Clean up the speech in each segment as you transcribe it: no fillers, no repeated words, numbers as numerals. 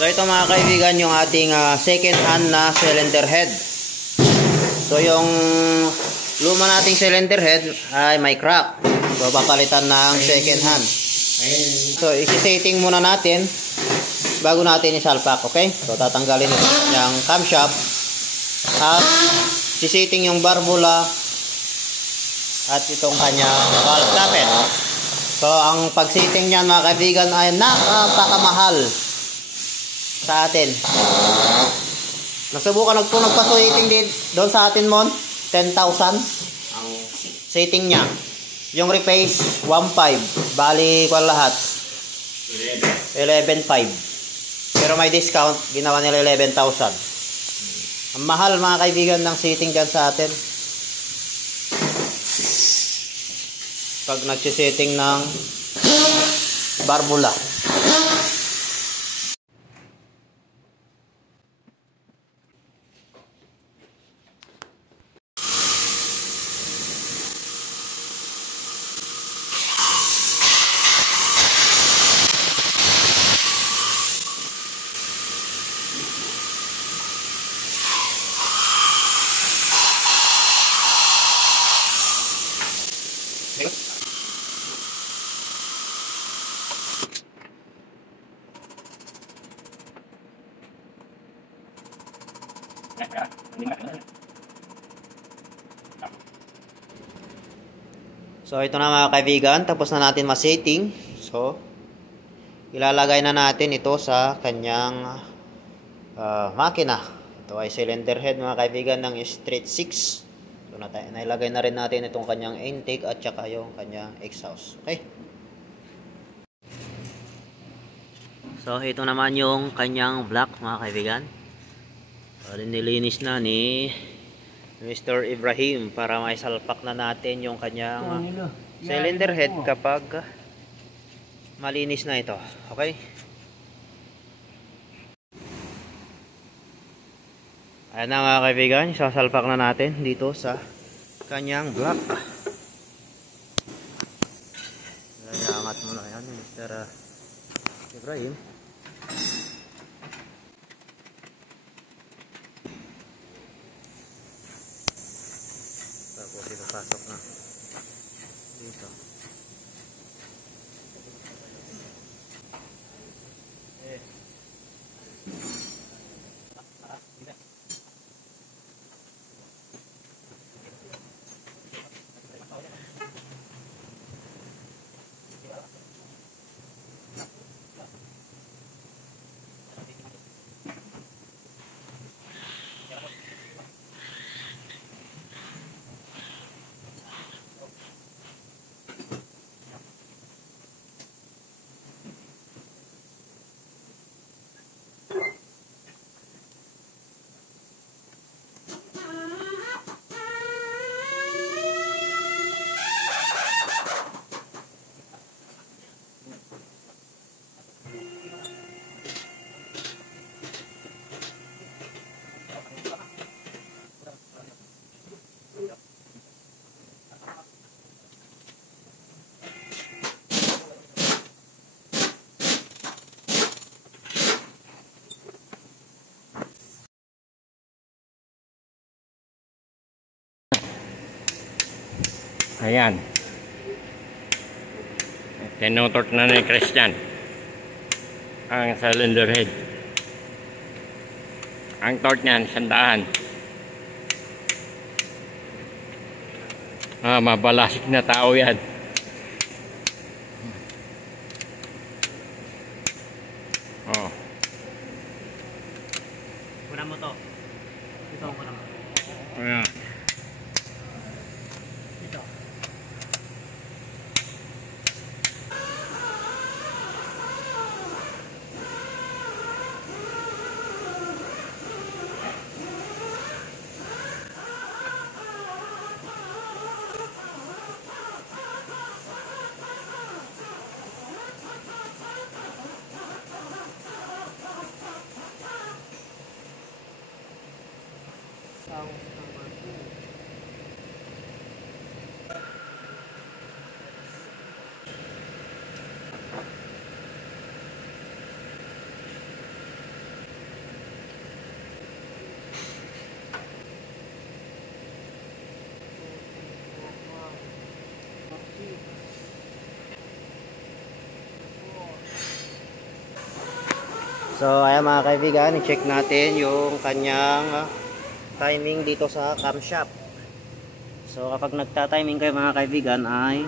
So ito mga kaibigan yung ating second hand na cylinder head. So yung luma nating cylinder head ay may crack. So papalitan ng second hand. So isi-setting muna natin bago natin isalpak, okay? So tatanggalin yung camshaft at isi-setting yung barbula at itong kanyang valve socket. So ang pag-setting niyan mga kaibigan ay napakamahal sa atin. Nasubukan nagpa-setting din doon sa atin mon 10,000 ang setting niya. Yung reface 1.5 bali ko lahat 11.5. Pero may discount ginawa nila 11,000. Ang mahal mga kaibigan ng setting dyan sa atin pag nagsisetting ng barbula. So ito na mga kaibigan, tapos na natin ma-setting. So ilalagay na natin ito sa kanyang makina. Ito ay cylinder head mga kaibigan ng Street 6. So nailagay na rin natin itong kanyang intake at saka yung kanyang exhaust. Okay. So ito naman yung kanyang block mga kaibigan. So nilinis na ni Mr. Ibrahim para maisalpak na natin yung kanyang cylinder head kapag malinis na ito. Okay? Ayan na mga kaibigan, isasalpak na natin dito sa kanyang block. Iangat mo na yan Mr. Ibrahim. Tapos ipapasok na dito. Ayan. Tinutort na ni Christian ang cylinder head. Ang torque niyan, 100. Mabalasik na tao yan. Oh. Kunan mo to. Ito ko naman. Ayan. So ayan mga kaibigan, i-check natin yung kanyang timing dito sa camshaft. So kapag nagta-timing kayo mga kaibigan ay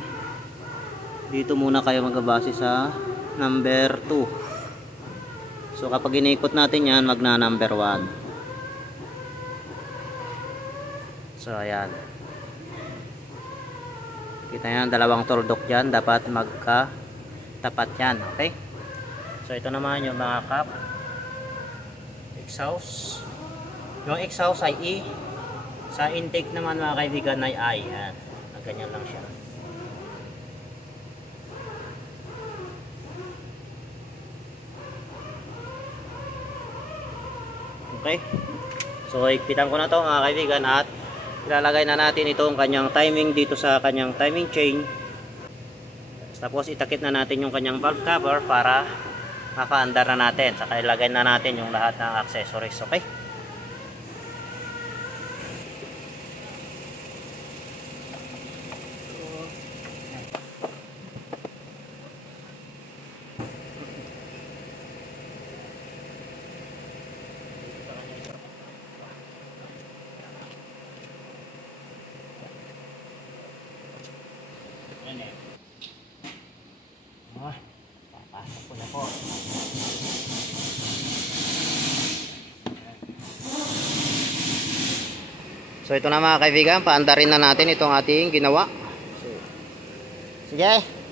dito muna kayo magbabase sa number 2. So kapag inikot natin yan, magna number 1. So ayan. Kita yan, dalawang tuldok dyan, dapat magka-tapat yan, okay? So ito naman yung mga cap exhaust. Yung exhaust ay E, sa intake naman mga kaibigan ay I. Yan, ganyan lang siya. Okay, so ikpitan ko na to mga kaibigan at ilalagay na natin itong kanyang timing dito sa kanyang timing chain. Tapos itakip na natin yung kanyang valve cover para maka-andar na natin. Saka ilagay na natin yung lahat ng accessories. Okay? Papasok ko na po. So ito na mga kaibigan, paandarin na natin itong ating ginawa. Sige.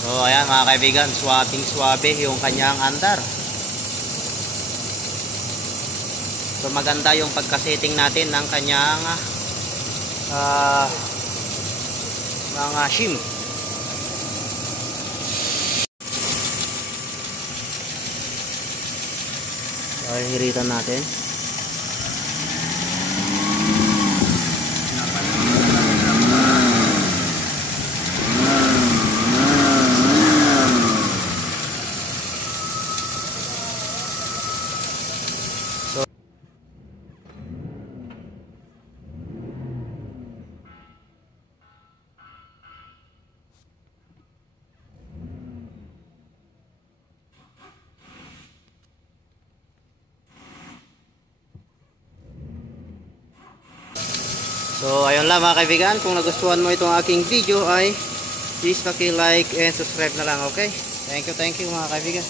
So ayan mga kaibigan, swabe yung kanyang andar. So maganda yung pagka-setting natin ng kanyang mga shim. So hiritan natin. So ayun lang mga kaibigan, kung nagustuhan mo itong aking video ay please paki-like and subscribe na lang, okay? Thank you mga kaibigan.